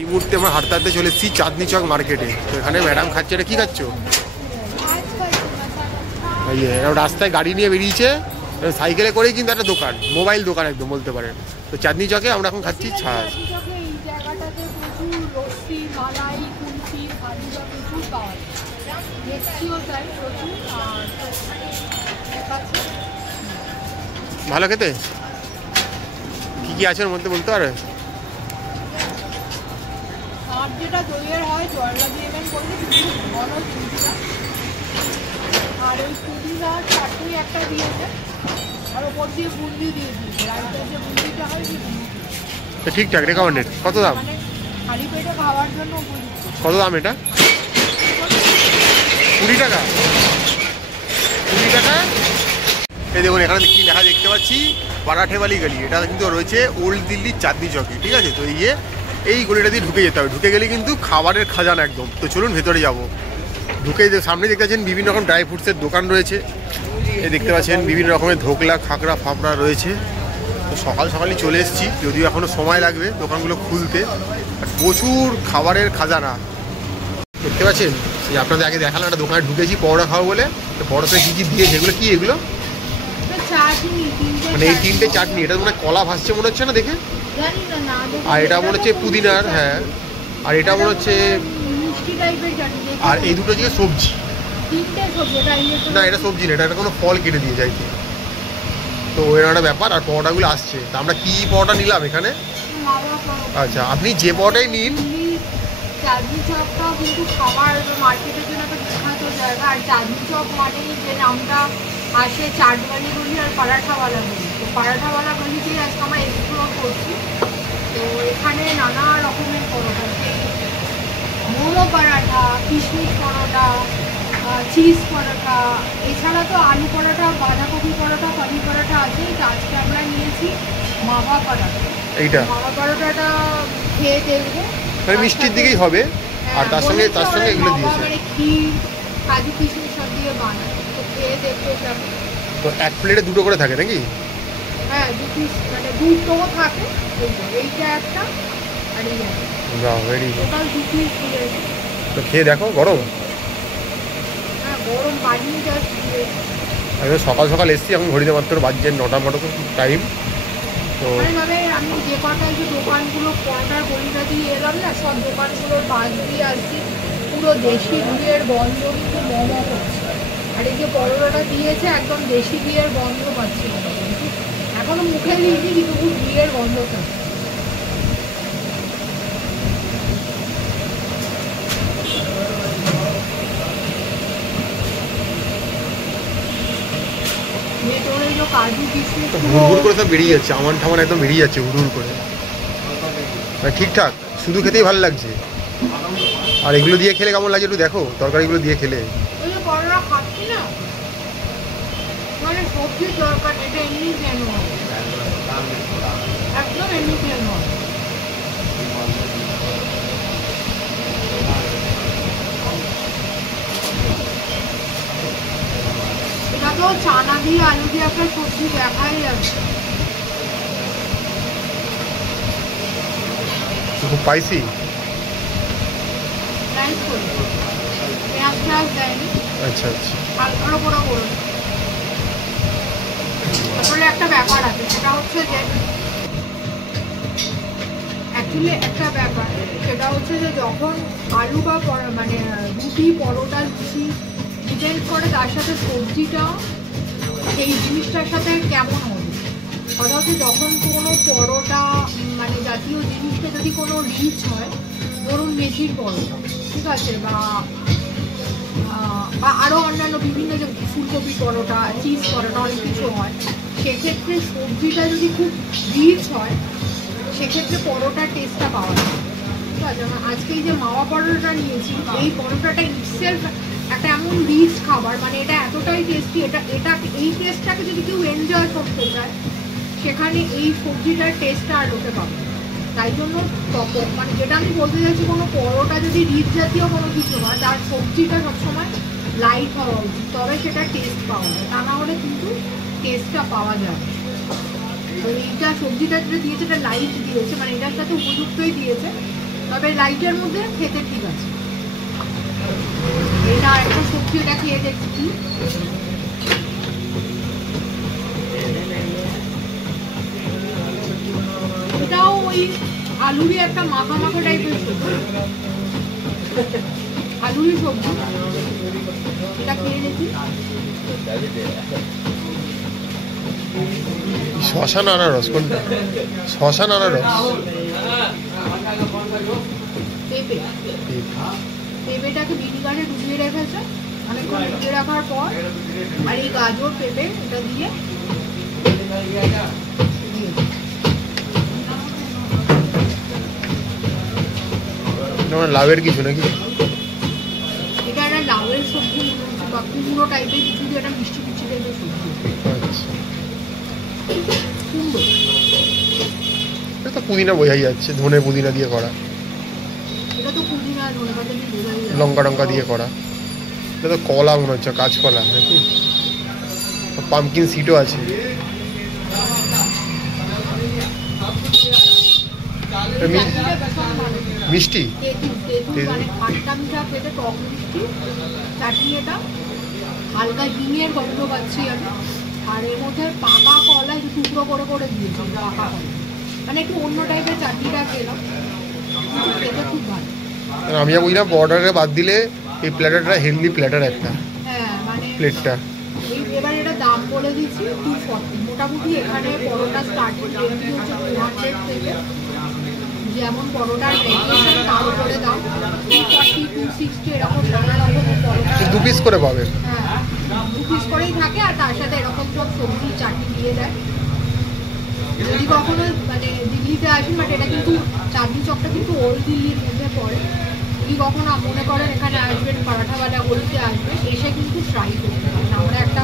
এই মুহূর্তে আমরা হাঁটতে হাঁটতে চলে এসেছি চাঁদনি চক মার্কেটে। তো এখানে ম্যাডাম খাচ্ছে, এটা কি খাচ্ছ? রাস্তায় গাড়ি নিয়ে বেরিয়েছে, সাইকেলে করেই কিন্তু একটা দোকান, মোবাইল দোকান একদম বলতে পারেন। তো চাঁদনি চকে আমরা এখন খাচ্ছি ছাঁচ। ভালো খেতে? কি কি আছে ওর মধ্যে বলতে পারে? যেটা দইয়ের হয় জয়লা দিয়ে করলে ঘন চিনিটা, আর ওই পুদিনা চাটনি একটা দিয়েছে, আর ওপর দিয়ে বুন্দি দিয়ে দিয়েছে। রাইসের যে বুন্দিটা হয় সেই ঠিকঠাক রেকমেন্ডেড। কত দাম? মানে খালি পেটে খাওয়ার জন্য। কত দাম এটা? 20 টাকা। 20 টাকা। এই দেখুন এখানে কি লেখা দেখতে পাচ্ছি, পারাঠেওয়ালি গলি। এটা কিন্তু রয়েছে ওল্ড দিল্লির চাঁদনি চকে, ঠিক আছে? তো এই গলিটা দিয়ে ঢুকে যেতে হবে। ঢুকে গেলে কিন্তু খাবারের খাজানা একদম। তো চলুন ভেতরে যাব। ঢুকে সামনে দেখতে পাচ্ছেন বিভিন্ন রকম ড্রাই ফ্রুটসের দোকান রয়েছে। এই দেখতে পাচ্ছেন বিভিন্ন রকমের ধোকলা, খাকড়া, ফাফড়া রয়েছে। তো সকাল সকালই চলে এসেছি, যদিও এখনও সময় লাগবে দোকানগুলো খুলতে। আর প্রচুর খাবারের খাজানা দেখতে পাচ্ছেন। এই আপনাদের আগে দেখালাম, একটা দোকানে ঢুকেছি পরোটা খাবো বলে। তো পরোটা কী কী দিয়ে, যেগুলো কি এগুলো মানে এই 3টে চাটনি। এটা মনে হয় কলা ভাসছে মনে হচ্ছে না দেখে। আর এটা মনে হচ্ছে পুদিনার, হ্যাঁ। আর এটা মনে হচ্ছে, আর এই দুটো যে সবজি। না এটা সবজি না, এটা কোনো ফল কেটে দিয়ে যাইতে। তো এরকম একটা ব্যাপার। আর পরোটাগুলো আসছে। তা আমরা কি পরোটা নিলাম এখানে? আচ্ছা, আপনি যে পরোটাই নিন। চাঁদনি চকটা কিন্তু খাবার মার্কেটের জন্য একটা বিখ্যাত জায়গা। আর চাঁদনি চক মানেই যে নামটা আসে চাটওয়ালি গলি আর পারাঠাওয়ালা গলি। তো পারাঠাওয়ালা গলিতেই আজকে আমরা এক্সপ্লোর করছি। তো এখানে নানা রকমের পরোটা, মোমো পরোটা, কিশমিশ পরোটা, চিজ পরোটা, এছাড়া তো আলু পরোটা, বাঁধাকপি পরোটা, পনির পরোটা আছে। তো আজকে আমরা নিয়েছি মাভা পরোটা। এইটা মাভা পরোটাটা খেয়ে দেখবো, মিষ্টির দিকেই হবে। আর তার সঙ্গে এগুলো দিয়েছে, মানে ক্ষীর, কাজু কিশমিশ সব দিয়ে বানায়। তো খেয়ে দেখতে যাবে। তো এক প্লেটে দুটো করে থাকে নাকি? হ্যাঁ, দু পিস মানে দুটো থাকে। এইটা একটা আর এই একটা। টোটাল 2 পিস দিয়েছে। তো খেয়ে দেখো। গরম? হ্যাঁ গরম, বানিয়ে জাস্ট দিয়েছে। আমি সকাল সকাল এসেছি, এখন ঘড়িতে মাত্র বাজছে 9টা মতো টাইম। তো আমি যে কটা যে দোকানগুলো পরোটার গলিটা দিয়ে এলাম না, সব দোকানগুলোর পাশ দিয়ে আসছি, পুরো দেশি ঘিয়ের গন্ধ কিন্তু মোমো করছে। আর এই যে পরোটাটা দিয়েছে একদম দেশি ঘিয়ের গন্ধ পাচ্ছি। এখনো মুখে দিয়েছি কিন্তু খুব ঘিয়ের গন্ধ পাচ্ছি। কাজু কিশমিশ হুড় করে সব বেরিয়ে যাচ্ছে, আমার ঠামান একদম বেরিয়ে যাচ্ছে হুড় করে। ঠিকঠাক, শুধু খেতেই ভালো লাগছে। আর এগুলো দিয়ে খেলে কেমন লাগছে একটু দেখো, তরকারিগুলো দিয়ে খেলে। খাচ্ছি না মানে সবজির দরকার, এটা এমনি কেন একদম এমনি কেন। এটা তো চানা দিয়ে আলু দিয়ে একটা সবজি দেখাই যাচ্ছে। খুব স্পাইসি। আচ্ছা আচ্ছা, হালকার উপরে করে আসলে একটা ব্যাপার আছে, সেটা হচ্ছে যে অ্যাকচুয়ালি একটা ব্যাপার সেটা হচ্ছে যে যখন আলু বা মানে রুটি, পরোটা, লুচি ডিপেন্ড করে তার সাথে সবজিটা সেই জিনিসটার সাথে কেমন হবে। কথা হচ্ছে যখন কোনো পরোটা মানে জাতীয় জিনিসটা যদি কোনো রিচ হয়, ধরুন মেথির পরোটা, ঠিক আছে, বা আরও অন্যান্য বিভিন্ন যে ফুলকপি পরোটা, চিজ পরোটা, অনেক কিছু হয়, সেক্ষেত্রে সবজিটা যদি খুব রিচ হয় সেক্ষেত্রে পরোটার টেস্টটা পাওয়া যায়। ঠিক আছে, আজকে এই যে মাওয়া পরোটাটা নিয়েছি, এই পরোটাটা ইটসেলফ একটা এমন রিচ খাবার, মানে এটা এতটাই টেস্টি। এই টেস্টটাকে যদি কেউ এনজয় করতে চায় সেখানে এই সবজিটার টেস্টটা আর লোকে পাবে। তাই জন্য মানে যেটা আমি বলতে চাইছি, কোনো পরোটা যদি রিচ জাতীয় কোনো কিছু হয় তার সবজিটা সবসময় লাইট হওয়া উচিত, তবে সেটা টেস্ট পাওয়া যায়। তা না হলে কিন্তু টেস্টটা পাওয়া যায়। তো এইটা সবজিটা যেটা দিয়েছে এটা লাইট দিয়েছে, মানে এটার সাথে উপযুক্তই দিয়েছে। তবে লাইটের মধ্যে খেতে ঠিক আছে। এটা আরেকটা সবজি, এটা খেয়ে দেখছি। এটাও ওই আলুরই একটা মাখা মাখা টাইপের সবজি, আলুরই সবজি। এটা খেয়ে দেখি। শ্মশান আনারস কোনটা? শ্মশান আনারস, পেঁপে। পেঁপেটাকে ভিনিগারে ডুবিয়ে রেখেছে অনেকক্ষণ, ডুবিয়ে রাখার পর আর এই গাজর পেঁপে এটা দিয়ে লাভের কিছু নাকি? এটা একটা লাউয়ের সবজি বা কুমড়ো টাইপের কিছু দিয়ে একটা মিষ্টি মিষ্টি টাইপের সবজি। সুন্দর। এটা তো পুদিনা বোঝাই যাচ্ছে, ধনে পুদিনা দিয়ে করা। এটা তো পুদিনা ধনেপাতা দিয়ে বোঝাই যাচ্ছে। লঙ্কা টঙ্কা দিয়ে করা। এটা তো কলা মনে হচ্ছে, কাঁচকলা নাকি? পামকিন সিডও আছে। মিষ্টি মানে খাট্টা মিঠা খেতে, টক মিষ্টি চাটনি। এটা হালকা হিঙের গন্ধ পাচ্ছি আমি। আর এর মধ্যে পাকা কলা একটু টুকরো করে করে দিয়েছি, পাকা কলা, মানে একটু অন্য টাইপের চাটনিটা খেলাম, কিন্তু খেতে খুব ভালো। আমি যা বুঝলাম বর্ডারে বাদ দিলে এই প্ল্যাটারটা হেলদি প্ল্যাটার একটা। হ্যাঁ মানে প্লেটটা এবার এটা দাম বলে দিচ্ছি 240। মোটামুটি এখানে পরোটা স্টার্টিং রেট হচ্ছে 200 থেকে, যেমন পরোটার ভেরিয়েশন তার উপরে দাম 240, 260 এরকম নানা রকমের পরোটা। 2 পিস করে পাবে। হ্যাঁ 2 পিস করেই থাকে, আর তার সাথে এরকম সব সবজি চাটনি দিয়ে দেয়। যদি কখনো মানে দিল্লিতে আসেন, বাট এটা কিন্তু চাঁদনি চকটা কিন্তু ওল্ড দিল্লির মধ্যে পড়ে। যদি কখনো মনে করেন এখানে আসবেন, পরাঠাওয়ালা গলিতে আসবেন, এসে কিন্তু ট্রাই করতে পারেন। আমরা একটা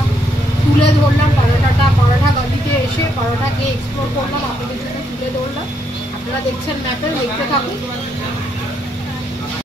তুলে ধরলাম পরোটাটা, পরোটা গলিতে এসে পরোটা খেয়ে এক্সপ্লোর করলাম, আপনাদের জন্য তুলে ধরলাম। আপনারা দেখছেন ম্যাপে, দেখতে থাকুন।